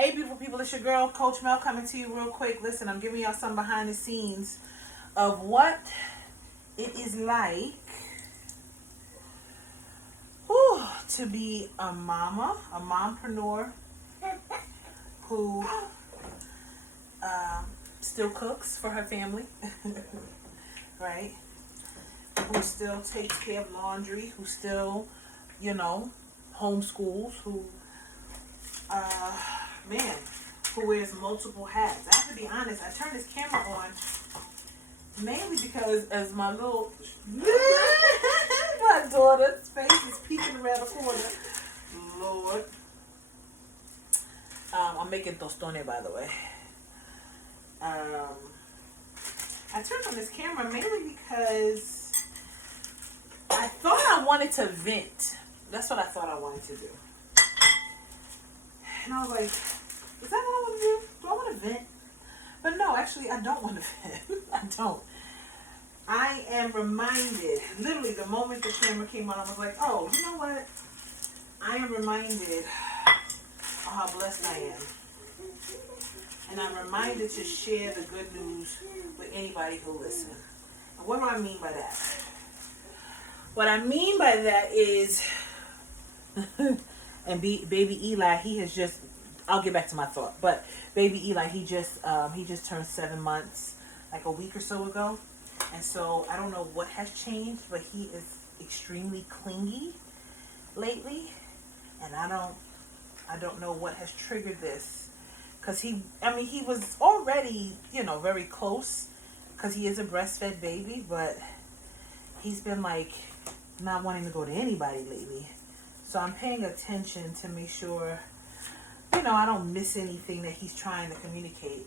Hey, beautiful people, it's your girl, Coach Mel, coming to you real quick. Listen, I'm giving y'all some behind the scenes of what it is like to be a mama, a mompreneur who still cooks for her family, right? Who still takes care of laundry, who still, homeschools, who who wears multiple hats. I have to be honest, I turned this camera on mainly because as my little my daughter's face is peeking around the corner. Lord. I'm making tostones, by the way. I turned on this camera mainly because I thought I wanted to vent. That's what I thought I wanted to do. And I was like, is that what I want to do? Do I want to vent? But no, actually, I don't want to vent. I don't. I am reminded, literally the moment the camera came on, I was like, oh, you know what? I am reminded of how blessed I am. And I'm reminded to share the good news with anybody who listens. And what do I mean by that? What I mean by that is, and baby Eli, he has just, I'll get back to my thought, but baby Eli, he just turned 7 months, like a week or so ago. And so I don't know what has changed, but he is extremely clingy lately. And I don't know what has triggered this. Because he was already, very close. Because he is a breastfed baby. But he's been like not wanting to go to anybody lately. So I'm paying attention to make sure, I don't miss anything that he's trying to communicate.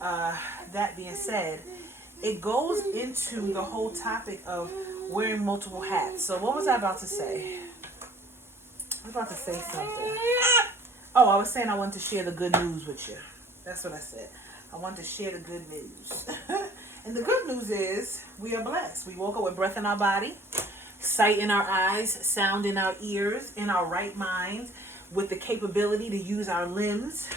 That being said, it goes into the whole topic of wearing multiple hats. So what was I about to say? I was about to say something. Oh, I was saying I wanted to share the good news with you. That's what I said. I wanted to share the good news. And the good news is we are blessed. We woke up with breath in our body, sight in our eyes, sound in our ears, in our right minds, with the capability to use our limbs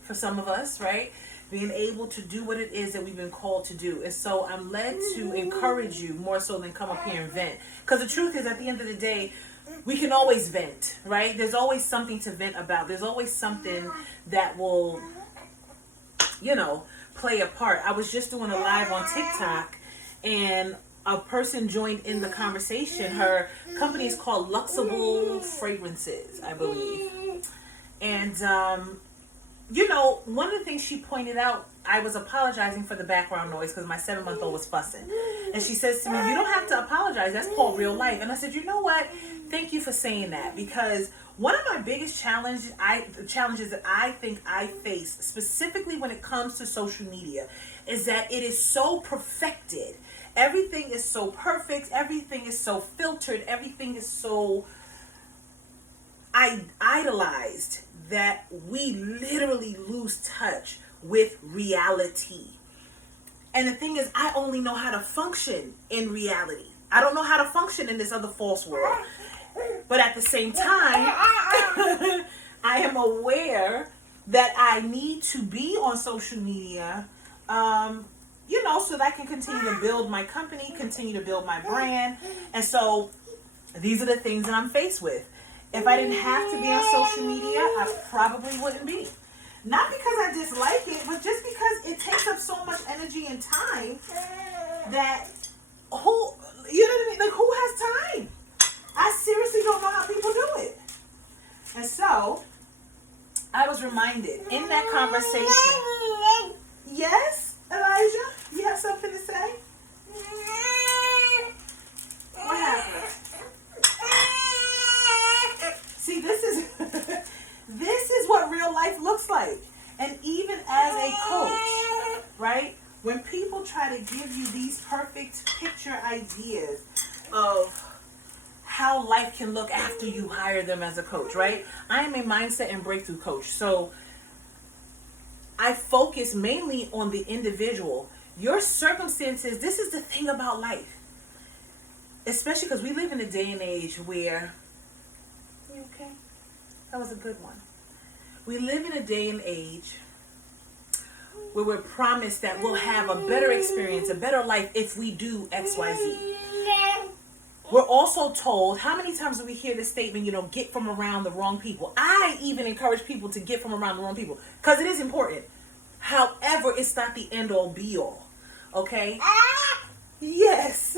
for some of us, right? Being able to do what it is that we've been called to do. And so I'm led to encourage you more so than come up here and vent. Because the truth is, at the end of the day, we can always vent, right? There's always something to vent about. There's always something that will, play a part. I was just doing a live on TikTok, and a person joined in the conversation. Her company is called Luxable Fragrances, I believe. And, one of the things she pointed out, I was apologizing for the background noise because my 7-month-old was fussing. And she says to me, you don't have to apologize. That's called real life. And I said, you know what? Thank you for saying that. Because one of my biggest challenges that I think I face, specifically when it comes to social media, is that it is so perfected. Everything is so perfect. Everything is so filtered. Everything is so idolized that we literally lose touch with reality. And the thing is, I only know how to function in reality. I don't know how to function in this other false world. But at the same time, I am aware that I need to be on social media, so that I can continue to build my company, continue to build my brand. And so these are the things that I'm faced with. If I didn't have to be on social media, I probably wouldn't be. Not because I dislike it, but just because it takes up so much energy and time that who has time? I seriously don't know how people do it. And so I was reminded in that conversation. Yes, Elijah, you have something to say? What happened? See, this is what real life looks like. And even as a coach, right? When people try to give you these perfect picture ideas of how life can look after you hire them as a coach, right? I am a mindset and breakthrough coach. So I focus mainly on the individual. Your circumstances, this is the thing about life. Especially because we live in a day and age where, you okay? That was a good one. We live in a day and age where we're promised that we'll have a better experience, a better life if we do XYZ. We're also told, how many times do we hear this statement, get from around the wrong people? I even encourage people to get from around the wrong people because it is important. However, it's not the end all be all. Okay? Yes.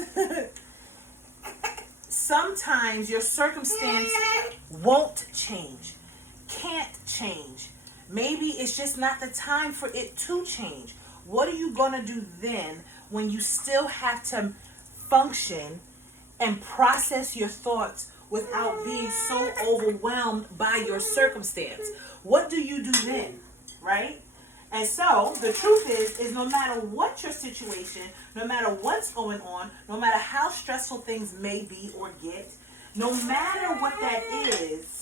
Sometimes your circumstance won't change, can't change. Maybe it's just not the time for it to change. What are you going to do then when you still have to function and process your thoughts without being so overwhelmed by your circumstance? What do you do then, right? And so the truth is no matter what your situation, no matter what's going on, no matter how stressful things may be or get, no matter what that is,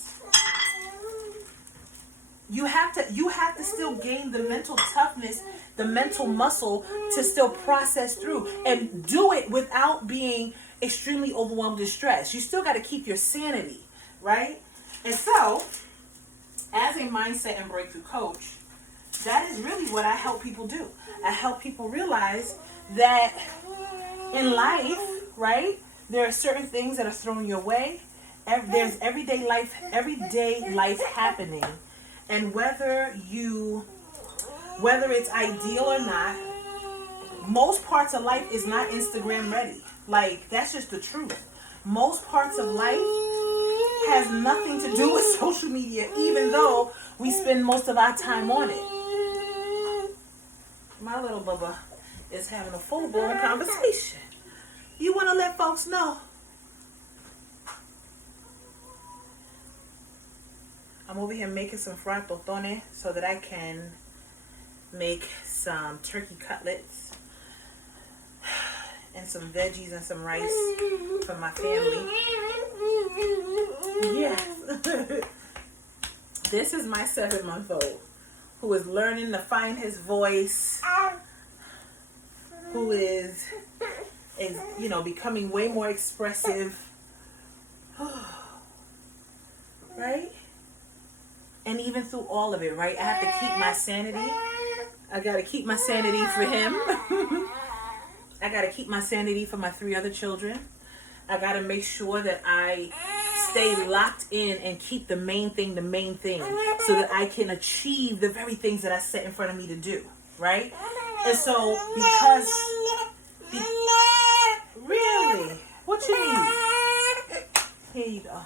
you have to still gain the mental toughness, the mental muscle to still process through and do it without being extremely overwhelmed and stressed. You still got to keep your sanity, right? And so, as a mindset and breakthrough coach, that is really what I help people do. I help people realize that in life, right, there are certain things that are thrown your way. There's everyday life happening. And whether it's ideal or not, most parts of life is not Instagram ready. Like, that's just the truth. Most parts of life has nothing to do with social media, even though we spend most of our time on it. My little bubba is having a full-blown conversation. You want to let folks know? I'm over here making some fried totones so that I can make some turkey cutlets and some veggies and some rice for my family. Yes. This is my 7-month-old who is learning to find his voice, who is becoming way more expressive. Right? And even through all of it, right? I have to keep my sanity. I got to keep my sanity for him. I got to keep my sanity for my 3 other children. I got to make sure that I stay locked in and keep the main thing, so that I can achieve the very things that I set in front of me to do, right? And so, really, what you need? Here you go.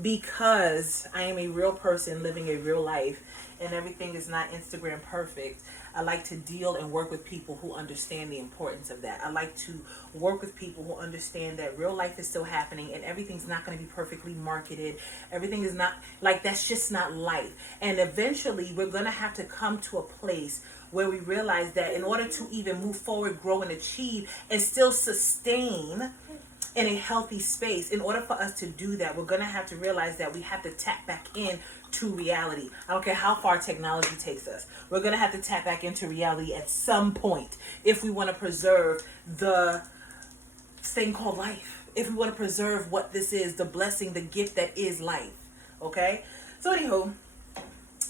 Because I am a real person living a real life and everything is not Instagram perfect, I like to deal and work with people who understand the importance of that. I like to work with people who understand that real life is still happening and everything's not going to be perfectly marketed. Everything is not, that's just not life. And eventually we're going to have to come to a place where we realize that in order to even move forward, grow, and achieve and still sustain in a healthy space, in order for us to do that, we're going to have to realize that we have to tap back in to reality. I don't care how far technology takes us. We're going to have to tap back into reality at some point if we want to preserve the thing called life. If we want to preserve what this is, the blessing, the gift that is life. Okay? So anywho,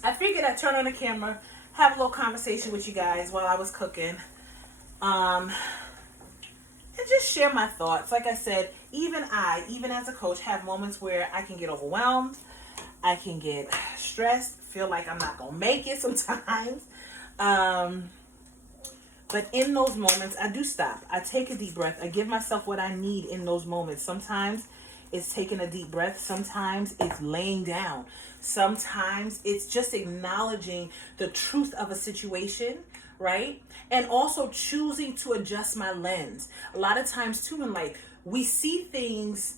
I figured I'd turn on the camera, have a little conversation with you guys while I was cooking. And just share my thoughts. Like I said, even as a coach, have moments where I can get overwhelmed. I can get stressed, feel like I'm not going to make it sometimes. But in those moments, I do stop. I take a deep breath. I give myself what I need in those moments. Sometimes it's taking a deep breath. Sometimes it's laying down. Sometimes it's just acknowledging the truth of a situation, right? And also choosing to adjust my lens. A lot of times too in life, we see things,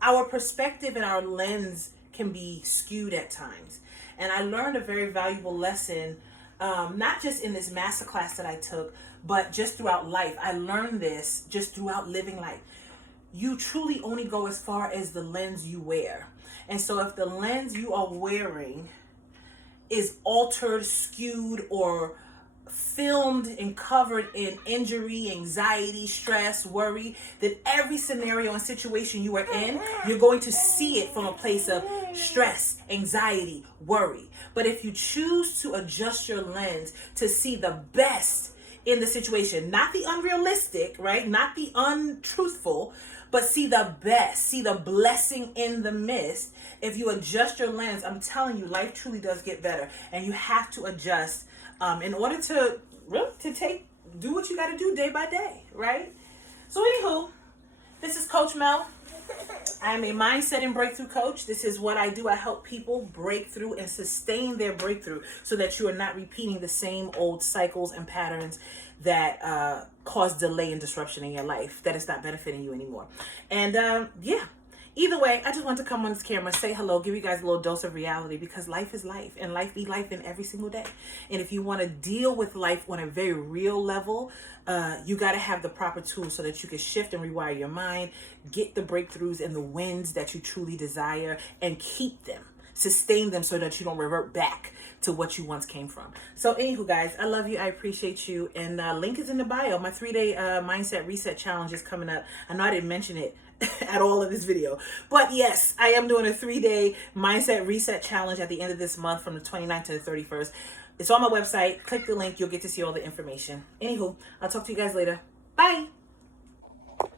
our perspective and our lens can be skewed at times. And I learned a very valuable lesson, not just in this masterclass that I took, but just throughout life. I learned this just throughout living life. You truly only go as far as the lens you wear. And so if the lens you are wearing is altered, skewed, or filmed and covered in injury, anxiety, stress, worry, then every scenario and situation you are in, you're going to see it from a place of stress, anxiety, worry. But if you choose to adjust your lens to see the best in the situation, not the unrealistic, right? Not the untruthful, but see the best, see the blessing in the midst. If you adjust your lens, I'm telling you, life truly does get better. And you have to adjust in order to really do what you got to do day by day, right? So anywho, this is Coach Mel. I am a mindset and breakthrough coach. This is what I do. I help people break through and sustain their breakthrough so that you are not repeating the same old cycles and patterns that cause delay and disruption in your life, that is not benefiting you anymore. And yeah, either way, I just want to come on this camera, say hello, give you guys a little dose of reality, because life is life and life be life in every single day. And if you want to deal with life on a very real level, you got to have the proper tools so that you can shift and rewire your mind, get the breakthroughs and the wins that you truly desire, and keep them, sustain them so that you don't revert back to what you once came from. So anywho, guys, I love you. I appreciate you. And link is in the bio. My 3-day mindset reset challenge is coming up. I know I didn't mention it at all in this video, but yes, I am doing a 3-day mindset reset challenge at the end of this month from the 29th to the 31st. It's on my website. Click the link. You'll get to see all the information. Anywho, I'll talk to you guys later. Bye.